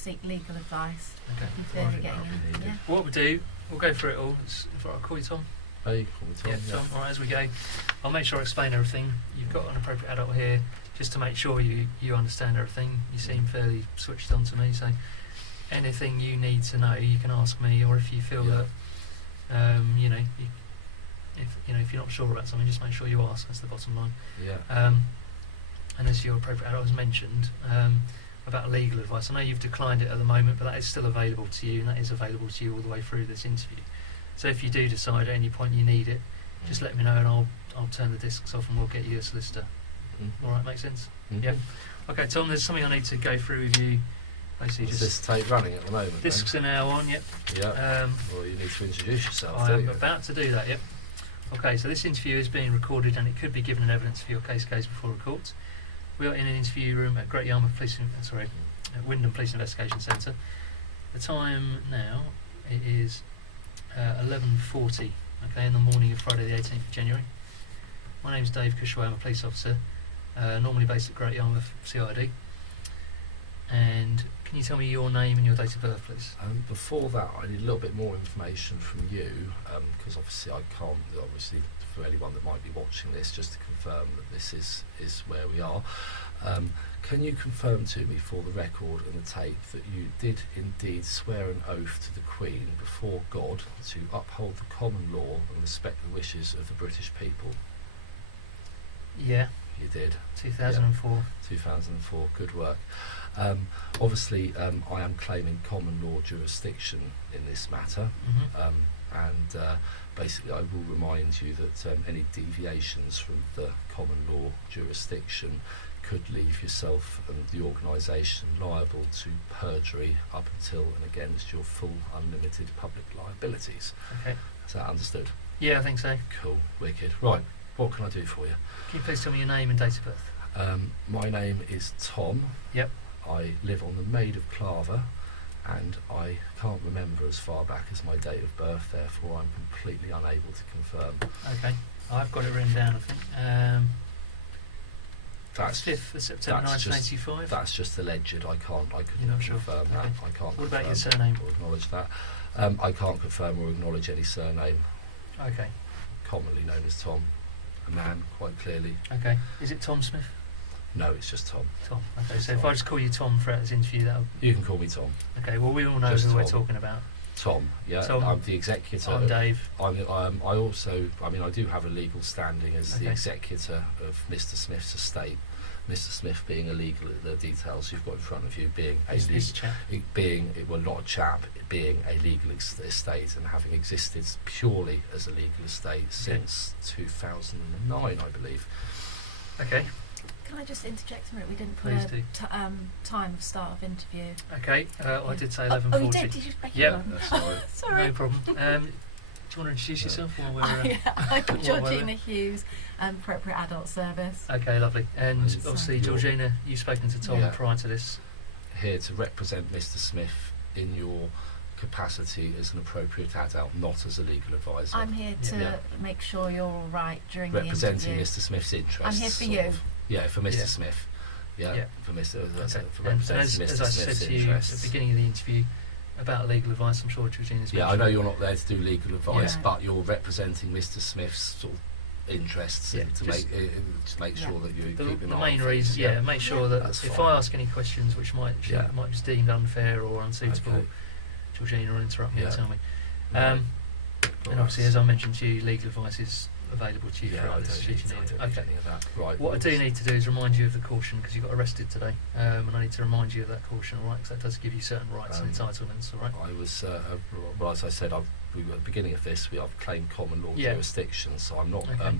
seek legal advice. Okay. If you feel you're getting in. Yeah. What we'll do, we'll go through it all. I'll call you Tom. Oh, you can call me Tom. Yeah, Tom. All right, as we go, I'll make sure I explain everything. You've got an appropriate adult here, just to make sure you understand everything. You seem fairly switched on to me, so anything you need to know, you can ask me, or if you feel that, if you're not sure about something, just make sure you ask. That's the bottom line. Yeah. And as your appropriate adult has mentioned, about legal advice, I know you've declined it at the moment, but that is still available to you, and that is available to you all the way through this interview. So if you do decide at any point you need it, just let me know, and I'll turn the discs off, and we'll get you a solicitor. All right, makes sense? Yeah. Okay, Tom, there's something I need to go through with you. Basically, Is this tape running at the moment? Discs are now on, yep. Yeah. Well, you need to introduce yourself. I'm about to do that, yep. Okay, so this interview is being recorded, and it could be given as evidence for your case before a court. We are in an interview room at at Wyndham Police Investigation Centre. The time now it is 11:40. Okay, in the morning of Friday, the 18th of January. My name's Dave Cushway. I'm a police officer, normally based at Great Yarmouth CID. And can you tell me your name and your date of birth, please? Before that, I need a little bit more information from you, because obviously I can't, for anyone that might be watching this, just to confirm that this is where we are. Can you confirm to me, for the record and the tape, that you did indeed swear an oath to the Queen before God to uphold the common law and respect the wishes of the British people? Yeah. You did. 2004. Yeah. 2004, good work. Obviously, I am claiming common law jurisdiction in this matter, and basically I will remind you that any deviations from the common law jurisdiction could leave yourself and the organisation liable to perjury up until and against your full unlimited public liabilities. Okay. Is that understood? Yeah, I think so. Cool, wicked. Right, what can I do for you? Can you please tell me your name and date of birth? My name is Tom. Yep. I live on the Maid of Claver, and I can't remember as far back as my date of birth, therefore I'm completely unable to confirm. Okay, I've got it written down, I think. That's 5th of September 1985. That's just alleged. I couldn't confirm that. Okay. I can't. What about your confirm surname? or acknowledge that? I can't confirm or acknowledge any surname. Okay. Commonly known as Tom, a man, quite clearly. Okay. Is it Tom Smith? No, it's just Tom. Tom. Okay. So if I just call you Tom throughout this interview, that'll. You can call me Tom. Okay. Well, we all know Just who we're Tom. talking about. Tom. Yeah. Tom. I'm the executor. I'm Dave. I do have a legal standing as the executor of Mr. Smith's estate. Mr. Smith being a legal, the details you've got in front of you being a being a legal estate and having existed purely as a legal estate since 2009, I believe. Okay. Can I just interject a minute? We didn't put Please a do. time of start of interview. Okay. I did say 11:40. Oh, you did? Did you beg your Yep. pardon? That's all right. Sorry. No problem. Do you want to introduce yourself while we're? I'm while we're Georgina there? Hughes, appropriate adult service. Okay, lovely. And And obviously, you're- Georgina, you've spoken to Tom Yeah. prior to this. Here to represent Mr. Smith in your capacity as an appropriate adult, not as a legal advisor. I'm here to Yeah. make sure you're all right during Representing the interview. Mr. Smith's interests. I'm here for sort you. of. Yeah, for Mr. Yeah. Smith. Yeah, Yeah. for Mr. Okay. For And representing as Mr. I said Smith's to you at interests. the beginning of the interview about legal advice, I'm sure Georgina's Yeah, I know you're not there to do legal advice, Yeah. but you're representing Mr. Smith's sort of interests Yeah, to just- make sure that you The keep an eye on main things. reason, yeah, make sure that That's if fine. I ask any questions which might be deemed unfair or unsuitable, Okay. Georgina will interrupt me and Yeah. tell me. Right. And obviously, as I mentioned to you, legal advice is available to you Yeah, I throughout don't this need should you need it. okay. Any of that. Right. What I do need to do is remind you of the caution, because you got arrested today, and I need to remind you of that caution, all right? Because that does give you certain rights and entitlements, all right? I was, well, as I said, at the beginning of this, I've claimed common law Yeah. jurisdiction, so I'm not. Okay.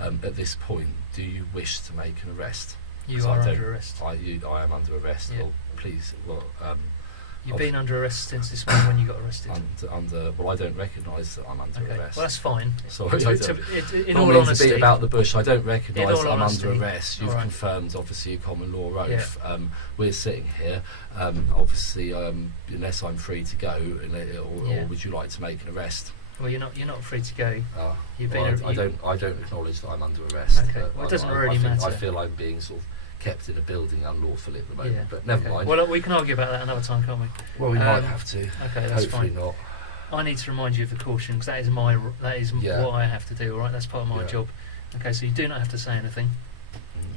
At this point, do you wish to make an arrest? You 'Cause are I under arrest. I am under arrest. Yeah. Well, please. Well, You've been under arrest since this morning when you got arrested. well, I don't recognise that I'm under Okay, arrest. well that's fine. Sorry, In I all don't mean to honesty, beat about the bush. I don't recognise all that I'm honesty, under arrest. You've all right. confirmed, obviously, a common law oath. Yeah. We're sitting here. Obviously, unless I'm free to go, or would you like to make an arrest? well, you're not free to go. You've Well, been. I don't acknowledge that I'm under arrest. Okay, well, it doesn't really I matter. feel I'm being sort of kept in a building unlawfully at the moment. Yeah. But never Okay. mind. Well, we can argue about that another time, can't we? Well, we might Um, have to. Okay, that's Hopefully fine. not. I need to remind you of the caution because that is Yeah. what I have to do. All right, that's part of my Yeah. job. Okay, so you do not have to say anything,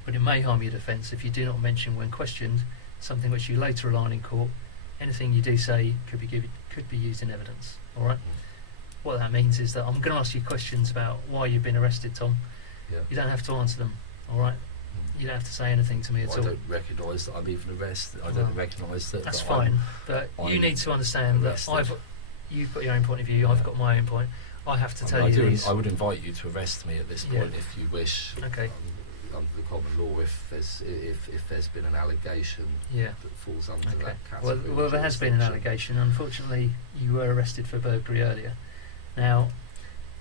but it may harm your defence if you do not mention when questioned something which you later rely on in court. Anything you do say could be used in evidence. All right. What that means is that I'm going to ask you questions about why you've been arrested, Tom. Yeah. You don't have to answer them. All right. You don't have to say anything to me at I all. don't recognise that I'm even arrested. I Well, don't recognise that. That's that fine, but you I'm need to understand that arrested. you've got your own point of view. I've got my own point. I have to tell you these. I would invite you to arrest me at this Yeah. point if you wish. Okay. Under the common law, if there's been an allegation Yeah. that falls under Okay. that category. Well, there has been an jurisdiction. allegation. Unfortunately, you were arrested for burglary earlier. Now,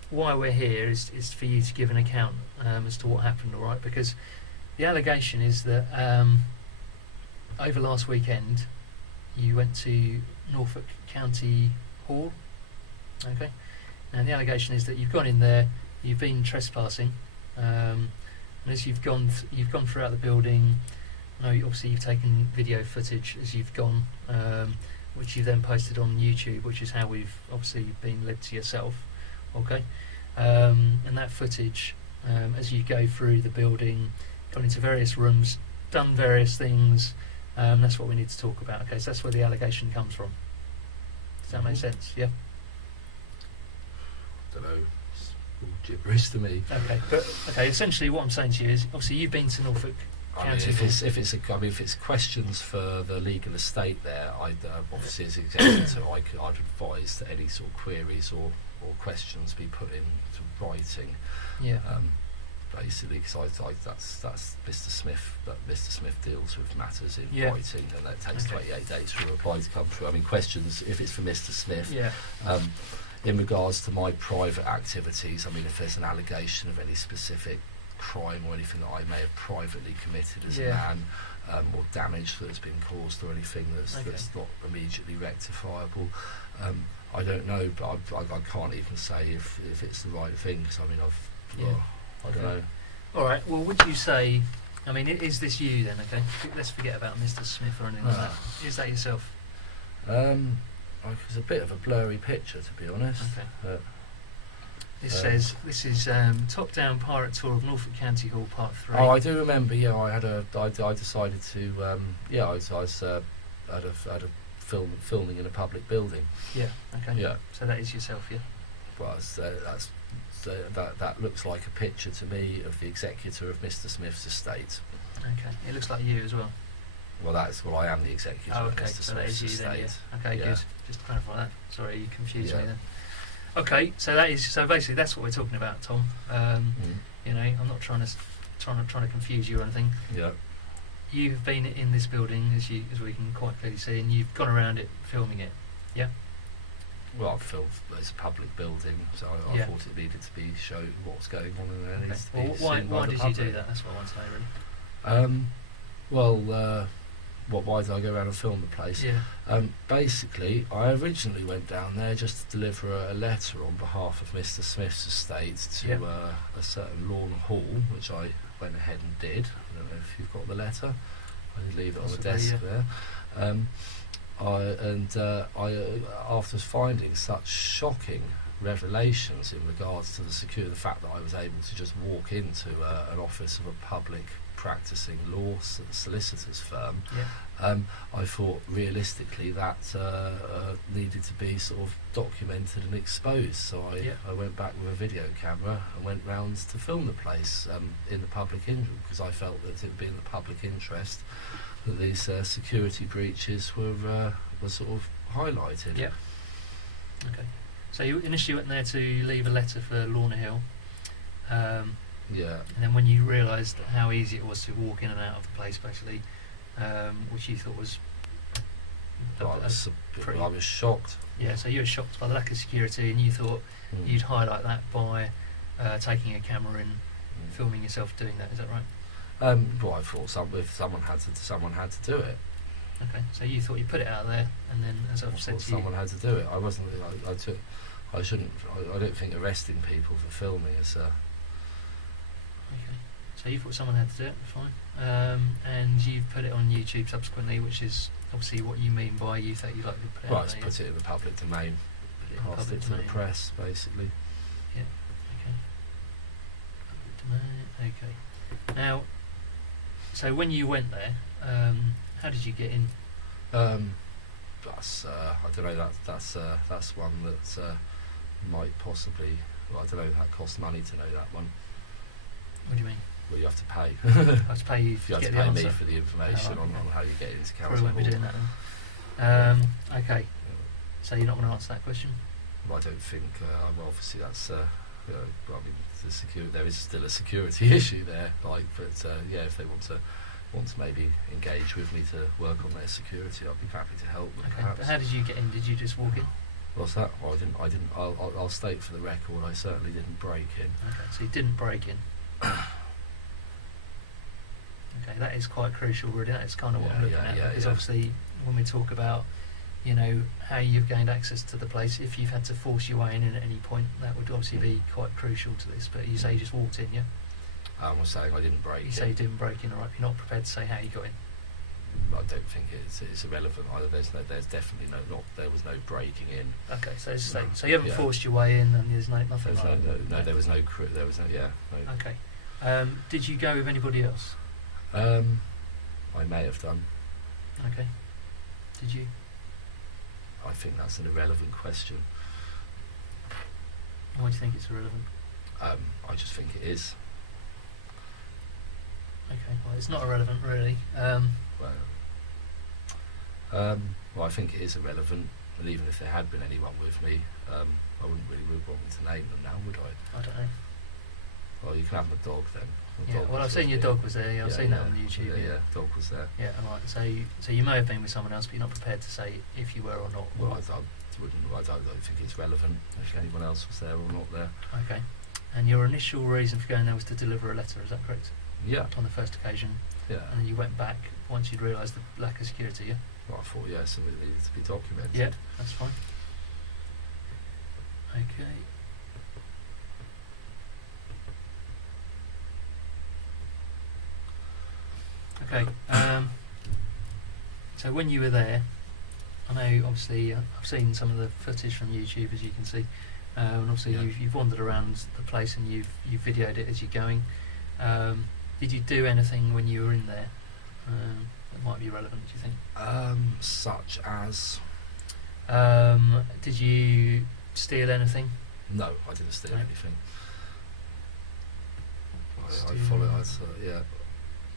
why we're here is for you to give an account as to what happened, all right? Because the allegation is that over last weekend, you went to Norfolk County Hall. Okay. And the allegation is that you've gone in there, you've been trespassing, and as you've gone throughout the building. No, obviously you've taken video footage as you've gone, which you then posted on YouTube, which is how we've obviously been led to yourself. Okay, and that footage, as you go through the building, gone into various rooms, done various things. That's what we need to talk about. Okay, so that's where the allegation comes from. Does that make sense? Yeah. I don't know. It's all gibberish to me. Okay. Essentially, what I'm saying to you is, obviously, you've been to Norfolk I mean, County. if it's questions for the legal estate there, obviously as executor, I'd advise that any sort of queries or questions be put into writing. Yeah. Basically, because that's Mr. Smith. But Mr. Smith deals with matters in Yeah. writing, and that takes Okay. 28 days for a reply to come through. I mean, questions if it's for Mr. Smith. Yeah. In regards to my private activities, I mean, if there's an allegation of any specific crime or anything that I may have privately committed as a Yeah. man, or damage that has been caused or anything that's not immediately rectifiable, I don't know, but I can't even say if it's the right thing, because I mean I don't know. All right. Well, would you say? I mean, is this you then? Okay. Let's forget about Mr. Smith or anything like that. Is that yourself? It's a bit of a blurry picture, to be honest. Okay. This says this is top-down pirate tour of Norfolk County Hall, Part 3. Oh, I do remember. Yeah, I decided to. I was had a filming in a public building. Yeah. Okay. Yeah. So that is yourself, yeah. Well, that looks like a picture to me of the executor of Mr. Smith's estate. Okay. It looks like you as well. Well, I am the executor Oh, of okay. Mr. So that Smith's is you then, estate. yeah. Okay, Yeah. good. Just to clarify that. Sorry, you confused me Yeah. then. Okay, so basically that's what we're talking about, Tom. You know, I'm not trying to confuse you or anything. Yeah. You've been in this building, as we can quite clearly see, and you've gone around it filming it. Yeah. Well, I've filmed. It's a public building, so I Yeah. thought it needed to be shown what's going on, and there Okay. needs to be Well, seen by why the did public. you do that? That's what I want to know, really. Why did I go around and film the place? Yeah. Basically, I originally went down there just to deliver a letter on behalf of Mr. Smith's estate to a certain lawn hall, which I went ahead and did. I don't know if you've got the letter. I did leave it on the desk there. After finding such shocking revelations in regards to the fact that I was able to just walk into an office of a public practicing law solicitor's firm, I thought realistically that needed to be sort of documented and exposed. So I went back with a video camera and went round to film the place in the public interest, because I felt that it would be in the public interest that these security breaches were sort of highlighted. Yeah. Okay. So you initially went there to leave a letter for Lorna Hill. Yeah. And then when you realised how easy it was to walk in and out of the place, basically, which you thought was... I was shocked. Yeah, so you were shocked by the lack of security, and you thought you'd highlight that by taking a camera and filming yourself doing that. Is that right? Well, I thought someone had to do it. Okay, so you thought you put it out there, and then, as I've said to you... someone had to do it. I wasn't... I shouldn't... I don't think arresting people for filming is... Okay. So you thought someone had to do it, fine. And you've put it on YouTube subsequently, which is obviously what you mean by you thought you'd like to put it Right, out it's there. put it in the public domain, Put it in passed public it to the domain. press, basically. Yeah, okay. Public domain, okay. Now, so when you went there, how did you get in? That's I don't know. That's one that might possibly. Well, I don't know. That costs money to know that one. What do you mean? Well, you have to pay. I have to pay you You to have get to the pay answer. me for the information Oh, right, on okay. how you get into Probably council won't be hall. doing that then. Okay, so you're not going to answer that question? Well, I don't think. Well, obviously, that's. Well, I mean, there is still a security issue there. Like, but yeah, if they want to maybe engage with me to work on their security, I'd be happy to help. Okay, Perhaps. but how did you get in? Did you just walk in? What's that? Well, I didn't. I'll state for the record, I certainly didn't break in. Okay, so you didn't break in. Okay, that is quite crucial, really. That is kind of what I'm looking at, because obviously when we talk about, you know, how you've gained access to the place, if you've had to force your way in at any point, that would obviously be quite crucial to this. But you say you just walked in, yeah? I was saying I didn't break You in. say you didn't break in, alright. You're not prepared to say how you got in. I don't think it's irrelevant either. There's definitely there was no breaking in. Okay, so so you haven't Yeah. forced your way in, and there's nothing There's like no, that. no, there was no yeah. No. Okay. Did you go with anybody else? I may have done. Okay. Did you? I think that's an irrelevant question. Why do you think it's irrelevant? I just think it is. Okay, well, it's not irrelevant, really. Well, I think it is irrelevant. And even if there had been anyone with me, I wouldn't really want me to name them now, would I? I don't know. Well, you can have my dog then. My Yeah, dog well, was I've seen with your me. dog was there. Yeah, I've seen that on the YouTube. Yeah, dog was there. Yeah, alright. So you may have been with someone else, but you're not prepared to say if you were or not. Well, I don't think it's relevant if Okay. anyone else was there or not there. Okay. And your initial reason for going there was to deliver a letter, is that correct? Yeah, On the first occasion, yeah. and then you went back once you'd realised the lack of security, yeah? Well, I thought, yeah, something needed to be documented. Yeah, that's fine. Okay. Okay. So when you were there, I know obviously I've seen some of the footage from YouTube, as you can see, and obviously Yeah. you've wandered around the place and you've videoed it as you're going. Did you do anything when you were in there that might be relevant? Do you think? Such as Did you steal anything? no, I didn't steal No. anything. I Steal- followed. Yeah.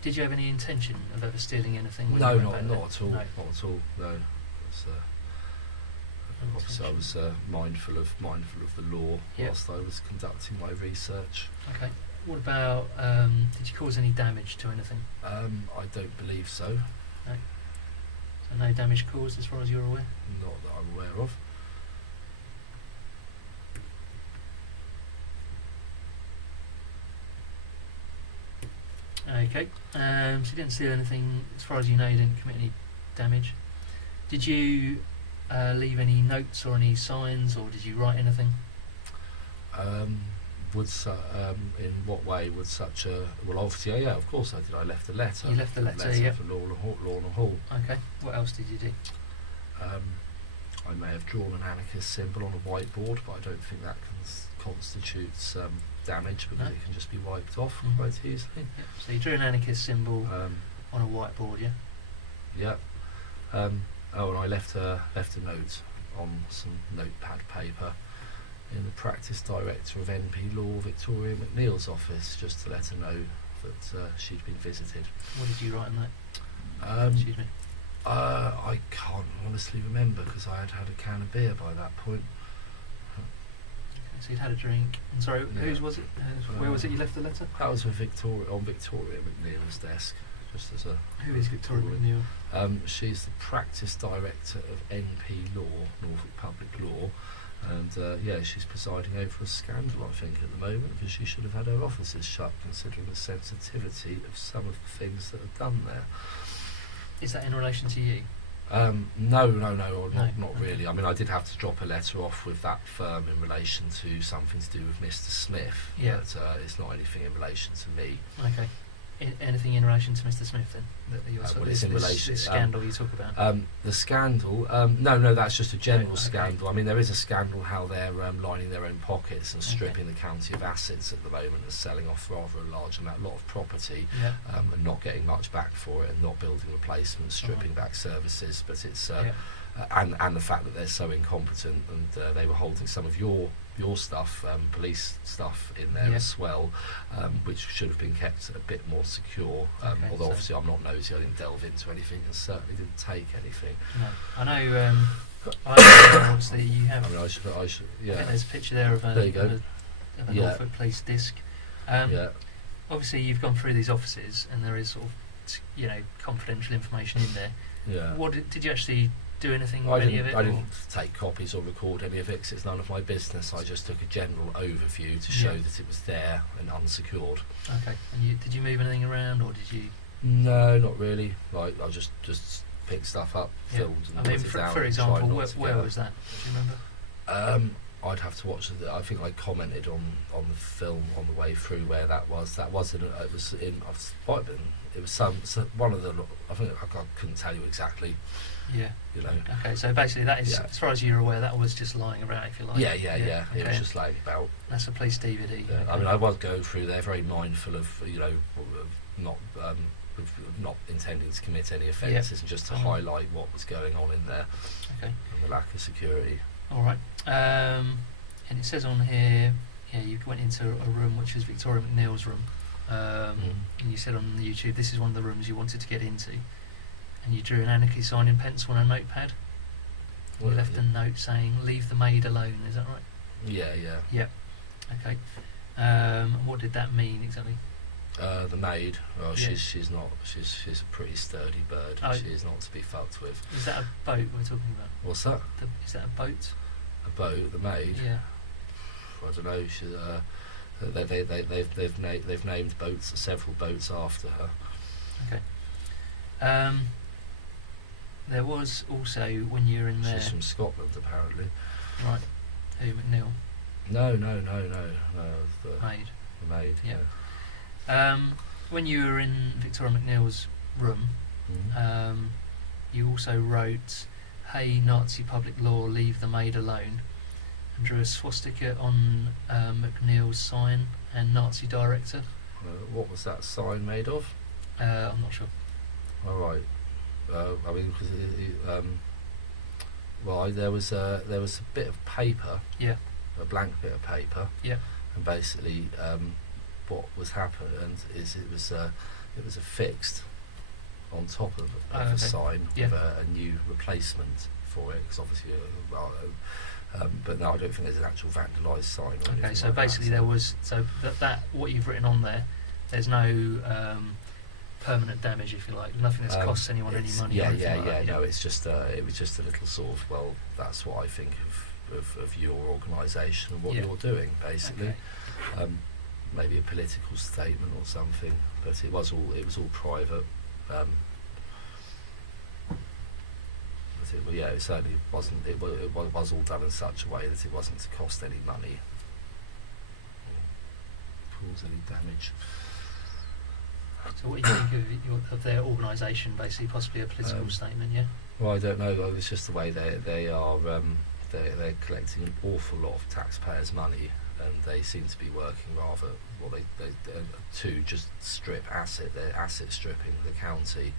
Did you have any intention of ever stealing anything? When No, you went not back at all. there? Not at all. No. It's, No. obviously, I was mindful of the law Yeah. whilst I was conducting my research. Okay. What about? Did you cause any damage to anything? I don't believe so. So no damage caused, as far as you're aware. Not that I'm aware of. Okay. So you didn't steal anything, as far as you know. You didn't commit any damage. Did you leave any notes or any signs, or did you write anything? In what way would such a... Well, obviously, yeah, of course I did. I left a letter. You left a letter, yeah. for Lorna Hall. Okay. What else did you do? I may have drawn an anarchist symbol on a whiteboard, but I don't think that constitutes damage, because No. it can just be wiped off Mhm. quite easily. Yeah. So you drew an anarchist symbol on a whiteboard, yeah. Yeah. Oh, and I left a note on some notepad paper in the practice director of NP Law, Victoria McNeil's office, just to let her know that she'd been visited. What did you write on that? Excuse me. I can't honestly remember, because I had had a can of beer by that point. Okay, so you'd had a drink. And sorry, Yeah. whose was it? Where was it you left the letter? That was with Victoria McNeil's desk, just as a... Who is Victoria McNeil? She's the practice director of NP Law, Norfolk Public Law, and yeah, she's presiding over a scandal, I think, at the moment, because she should have had her offices shut, considering the sensitivity of some of the things that are done there. Is that in relation to you? No, not No, really. I mean, I did have to drop a letter off with that firm in relation to something to do with Mr. Smith. Yeah. But it's not anything in relation to me. Okay. Anything in relation to Mr. Smith then? It's in relation. This scandal you talk about. The scandal. No, that's just a general Okay. scandal. I mean, there is a scandal how they're lining their own pockets and stripping the county of assets at the moment and selling off rather a lot of property, Yeah. and not getting much back for it and not building replacements, stripping back services. But it's and the fact that they're so incompetent and they were holding some of your stuff, police stuff in there as well, which should have been kept a bit more secure. Although obviously I'm not nosy, I didn't delve into anything and certainly didn't take anything. No, I know. Obviously, you have. I mean, I should. I think there's a picture there of a, There you go. of a Norfolk Police disc. Obviously, you've gone through these offices, and there is sort of, confidential information in there. Yeah. What did you actually do anything I with any of didn't, it? I didn't take copies or record any of it 'cause it's none of my business. I just took a general overview to show that it was there and unsecured. Okay. And did you move anything around, or did you? No, not really. Like I just picked stuff up, filmed, and I mean, put it down for and example, tried not to where get was that? Do you remember? I'd have to watch it. I think I commented on the film on the way through where that was. That wasn't. It was in. Might have been. It was one of the. I think I couldn't tell you exactly. Yeah. You know. Okay, so basically that is, as far as you're aware, that was just lying around, if you like. Yeah. Okay. It was just laying about. That's a police DVD. Yeah. Okay. I mean, I was going through there, very mindful of not intending to commit any offences, and just to highlight what was going on in there. Okay. And the lack of security. All right. And it says on here, you went into a room which was Victoria McNeil's room, and you said on the YouTube this is one of the rooms you wanted to get into, and you drew an anarchy sign in pencil on a notepad. You left a note saying "Leave the maid alone." Is that right? Yeah. Yep. Okay. What did that mean exactly? The maid. Well, she's not. She's a pretty sturdy bird. Oh. She is not to be fucked with. Is that a boat we're talking about? What's that? Is that a boat? A boat. The maid. Yeah. I don't know. She's. They've named several boats after her. Okay. There was also, when you were in there. She's from Scotland, apparently. Right. Who, McNeil? No. The Maid. The maid. Yeah. When you were in Victoria McNeil's room, you also wrote, "Hey Nazi public law, leave the maid alone," and drew a swastika on McNeil's sign and Nazi director. What was that sign made of? I'm not sure. All right. I mean, there was a bit of paper. Yeah. A blank bit of paper. Yeah. And basically, what was happening is it was affixed on top of a sign with a new replacement for it, because obviously, but no, I don't think there's an actual vandalised sign. Okay, so basically there was that what you've written on there. There's no permanent damage, if you like. Nothing that's cost anyone any money. Yeah. No, it's just it was just a little sort of, well, that's what I think of your organisation and what you're doing, basically. Okay. Maybe a political statement or something, but it was all private. It certainly wasn't. It was all done in such a way that it wasn't to cost any money, cause any damage. So what do you think of their organisation? Basically, possibly a political statement, yeah. Well, I don't know. It's just the way they are. They're collecting an awful lot of taxpayers' money, and they seem to be working rather to just strip they're asset stripping the county,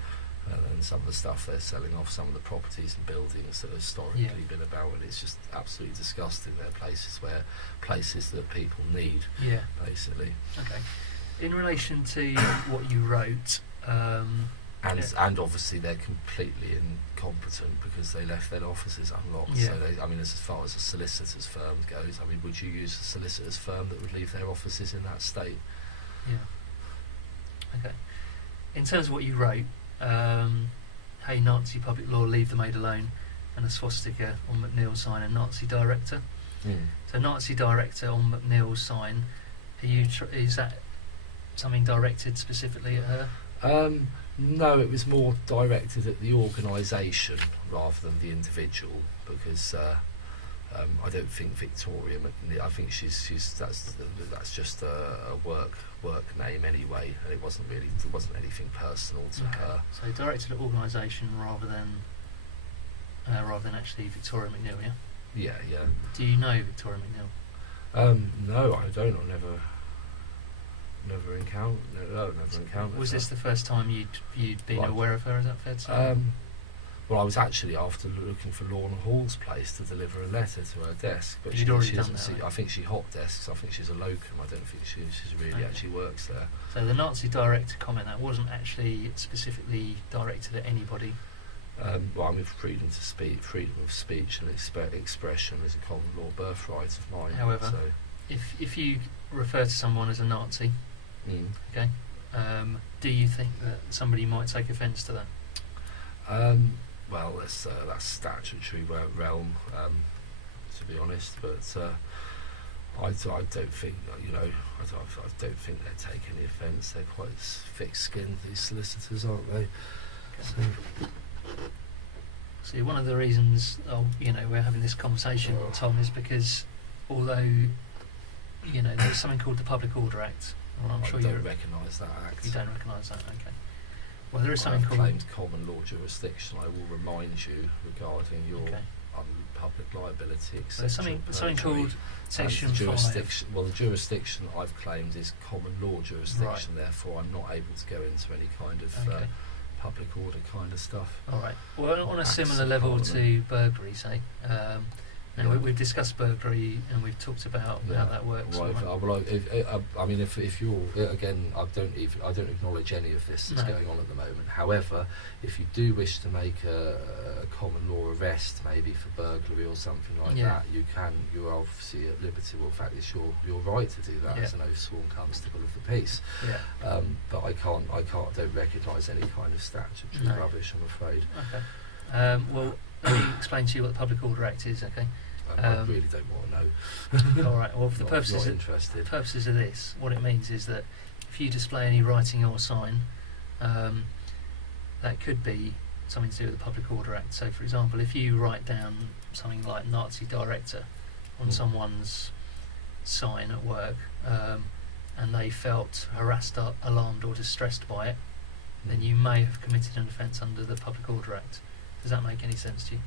and some of the stuff they're selling off, some of the properties and buildings that have historically been about, and it's just absolutely disgusting. They're places that people need, basically. Okay. In relation to what you wrote, and obviously they're completely incompetent because they left their offices unlocked. Yeah. So as far as a solicitor's firm goes, I mean, would you use a solicitor's firm that would leave their offices in that state? Yeah. Okay. In terms of what you wrote, "Hey Nazi public law, leave the maid alone," and a swastika on McNeil's sign and Nazi director. So Nazi director on McNeil's sign. Is that something directed specifically at her? No, it was more directed at the organisation rather than the individual, because I don't think Victoria. I think that's just a work name anyway, and there wasn't anything personal to her. So directed at organisation rather than actually Victoria McNeil. Yeah. Yeah. Do you know Victoria McNeil? No, I don't. I've never encountered. Was her. this the first time you'd been Right. aware of her? Is that fair to say? Well, I was actually after looking for Lorna Hall's place to deliver a letter to her desk, but You'd she already doesn't done that, see. I think she hot desks. I think she's a locum. I don't think she's really Okay. actually works there. So the Nazi director comment, that wasn't actually specifically directed at anybody. Well, I mean, freedom of speech and expression is a common law birthright of mine. However, so, if you refer to someone as a Nazi, okay, do you think that somebody might take offence to that? well, that's statutory realm, to be honest. But I don't think I don't think they take any offence. They're quite thick-skinned, these solicitors, aren't they? So, See, one of the reasons we're having this conversation, Tom, is because although there's something called the Public Order Act, and I'm sure I you don't recognise that act. don't recognise that. Okay. Well, there is I something have called claimed common law jurisdiction. I will remind you regarding your okay. public liability, etc. There's something called Section And the 5. jurisdiction. Well, the jurisdiction I've claimed is common law jurisdiction. Therefore, I'm not able to go into any kind of Okay. public order kind of stuff. All right. Well, on a Acts similar of level Parliament. to burglary, say. Now Yeah. we've discussed burglary and we've talked about how that works. Right. If you're again, I don't acknowledge any of this that's No. going on at the moment. However, if you do wish to make a common law arrest, maybe for burglary or something like Yeah. that, you're obviously at liberty. Well, in fact, it's your right to do that Yeah. as an oath-sworn constable of the peace. Yeah. But I don't recognise any kind of statutory No. rubbish, I'm afraid. Okay. Well, let me explain to you what the Public Order Act is. Okay. I really don't want to know. All right. Well, for the Not purposes interested. of this, what it means is that if you display any writing or sign, that could be something to do with the Public Order Act. So, for example, if you write down something like Nazi director on someone's sign at work, and they felt harassed, alarmed, or distressed by it, then you may have committed an offence under the Public Order Act. Does that make any sense to you?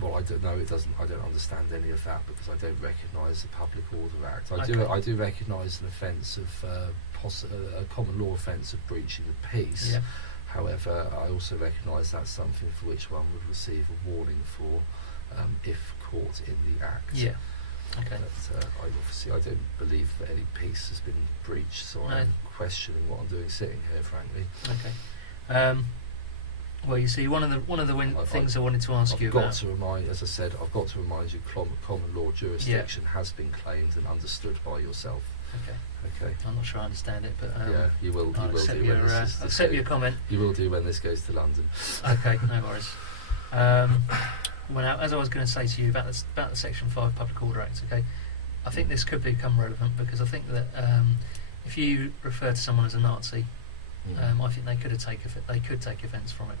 Well, I don't know. It doesn't. I don't understand any of that because I don't recognise the Public Order Act. Okay. I do recognise an offence of a common law offence of breaching the peace. Yeah. However, I also recognise that's something for which one would receive a warning for if caught in the act. Yeah. Okay. But I don't believe that any peace has been breached, so No. I'm questioning what I'm doing sitting here, frankly. Okay. Well, you see, one of the things I wanted to ask you I've got about. to remind, as I said, I've got to remind you, common law jurisdiction has been claimed and understood by yourself. Okay. Okay. I'm not sure I understand it, but Yeah, you will. I'll You will accept do your, when this is. accept your comment. You will do when this goes to London. Okay, no worries. Well, now, as I was going to say to you about the Section 5 Public Order Act, okay, I think this could become relevant because I think that if you refer to someone as a Nazi, I think they could take offence from it,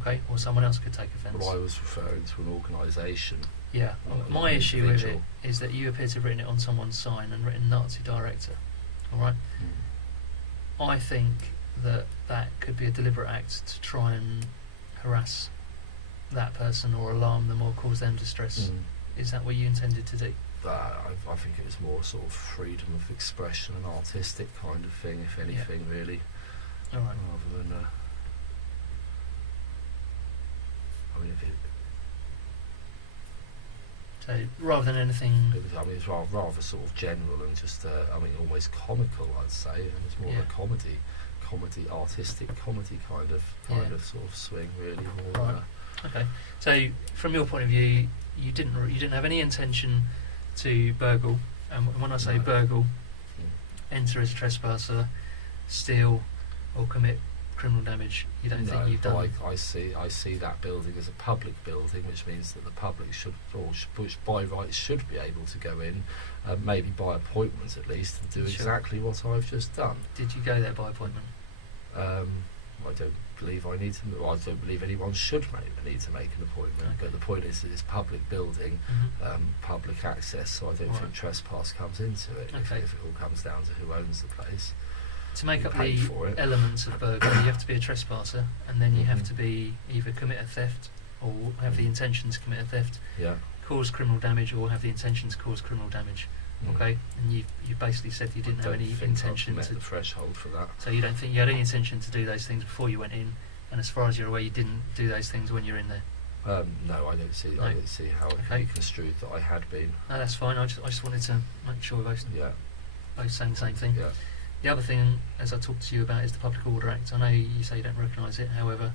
okay, or someone else could take offence. Well, I was referring to an organisation. Yeah, not my an issue with it individual. is that you appear to have written it on someone's sign and written Nazi director, all right? I think that could be a deliberate act to try and harass that person or alarm them or cause them distress. Is that what you intended to do? I think it was more sort of freedom of expression and artistic kind of thing, if anything, really, All right. rather than. I mean, So rather than anything, it's rather sort of general and just, almost comical, I'd say. And it's more of a comedy, artistic comedy kind of sort of swing, really. More, Right. Okay. So from your point of view, you didn't have any intention to burgle. And when I say No. burgle, enter as a trespasser, steal, or commit criminal damage. You don't think you've done. I see that building as a public building, which means that the public which by rights should be able to go in, maybe by appointment at least, and do Sure. exactly what I've just done. Did you go there by appointment? I don't believe I need to. Well, I don't believe anyone should need to make an appointment. Okay. But the point is that it's public building, public access. So I don't Right. think trespass comes into it. Okay. If it all comes down to who owns the place. To make You up pay the for it. elements of burglary, you have to be a trespasser, and then you have Mhm. to be either commit a theft or have the intention to commit a theft, Yeah. cause criminal damage, or have the intention to cause criminal damage. Mm. Okay, and you basically said you didn't I have don't any think intention I've met to. the threshold for that. So you don't think you had any intention to do those things before you went in, and as far as you're aware, you didn't do those things when you're in there. No, I don't see. No. I don't see how it Okay. can be construed that I had been. No, that's fine. I just wanted to make sure we're Yeah. both saying the same thing. Yeah. The other thing, as I talked to you about, is the Public Order Act. I know you say you don't recognise it, however,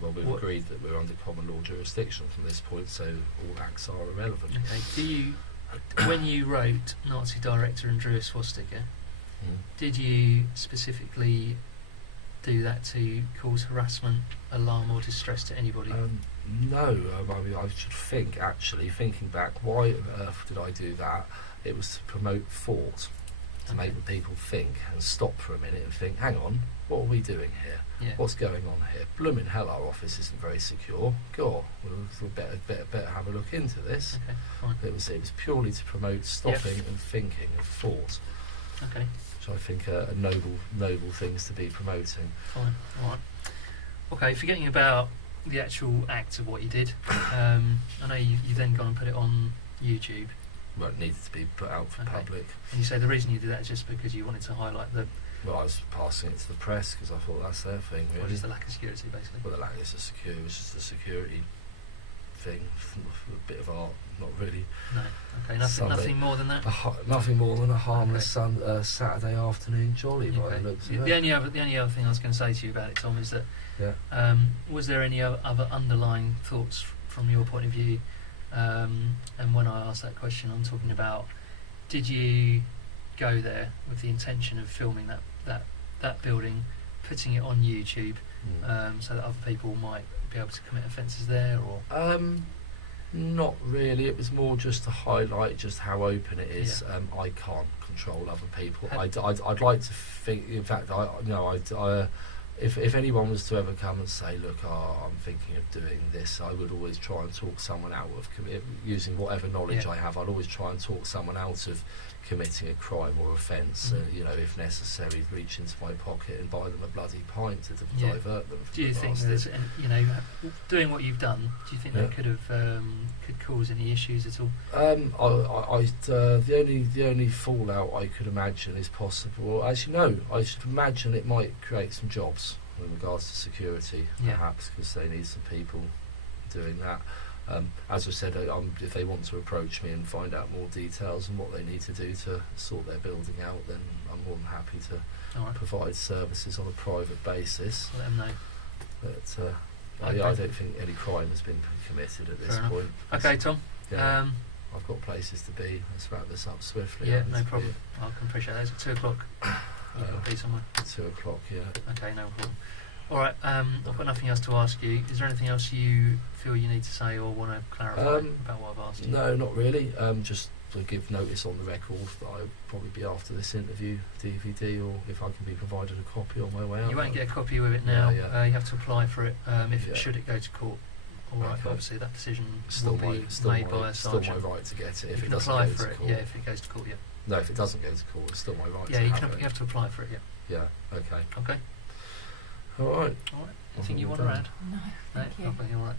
Well, we've What- agreed that we're under common law jurisdiction from this point, so all acts are irrelevant. okay. Do you, when you wrote Nazi director and drew a swastika, Mm. did you specifically do that to cause harassment, alarm, or distress to anybody? No, I mean, I should think, actually, thinking back, why on earth did I do that? It was to promote thought, to Okay. make the people think and stop for a minute and think, hang on, what are we doing here? Yeah. What's going on here? Blooming hell, our office isn't very secure. God, we'll better have a look into this. Okay. Fine. It was purely to promote stopping and thinking and thought, Okay. which I think are noble things to be promoting. Fine. All right. Okay. Forgetting about the actual act of what you did, I know you then gone and put it on YouTube, Well, it needed to be put out for Okay. public. and you say the reason you did that is just because you wanted to highlight the Well, I was passing it to the press because I thought that's their thing, what really. is the lack of security, basically. Well, the lack is it was just a security thing, a bit of art, not really. No. Okay. Nothing. Sunday. Nothing more than that. Nothing more than a harmless Saturday afternoon jolly by Okay. the looks of The it. only other thing I was going to say to you about it, Tom, is that Yeah. was there any other underlying thoughts from your point of view? And when I asked that question, I'm talking about, did you go there with the intention of filming that building, putting it on YouTube, Mm. so that other people might be able to commit offences there, or Not really. It was more just to highlight just how open it is. I can't control other people. I'd like to think. In fact, if anyone was to ever come and say, "Look, I'm thinking of doing this," I would always try and talk someone out of using whatever knowledge Yeah. I have. I'd always try and talk someone out of committing a crime or offence. Mhm. If necessary, reach into my pocket and buy them a bloody pint to Yeah. divert them. From do you the think bastard. there's, doing what you've done? Do you think that Yeah. could cause any issues at all? The only fallout I could imagine is possible. Actually, no. I should imagine it might create some jobs in regards to security, Yeah. perhaps, because they need some people doing that. As I said, if they want to approach me and find out more details and what they need to do to sort their building out, then I'm more than happy to All right. provide services on a private basis. Let them know. But Okay. I don't think any crime has been committed at this Fair enough. point. Okay, Tom. Yeah. I've got places to be. Let's wrap this up swiftly. Yeah, I need no to be problem. I can appreciate that. It's at 2 o'clock. You've got to be somewhere. at 2 o'clock, yeah. Okay, no problem. All right. I've got nothing else to ask you. Is there anything else you feel you need to say or want to clarify about what I've asked you? No, not really. Just to give notice on the record that I'll probably be after this interview, DVD, or if I can be provided a copy on my way out. You won't get a copy with it now. Yeah. You have to apply for it Yeah. should it go to court. All right. Okay. Obviously, that decision Still will be made by a still sergeant. my right to get it You if it can doesn't apply go for to it. court. Yeah, if it goes to court. Yeah. No, if it doesn't go to court, it's still my right Yeah, to you have it. have to apply for it. Yeah. Yeah, okay. Okay. All right. All right. Anything you Well want to done. add? No, No. thank you. Okay. All right.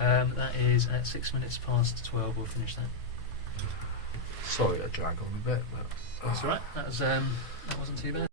Yeah. That is at 6 minutes past 12. We'll finish that. Sorry to drag on a bit, but That's all right. That wasn't too bad.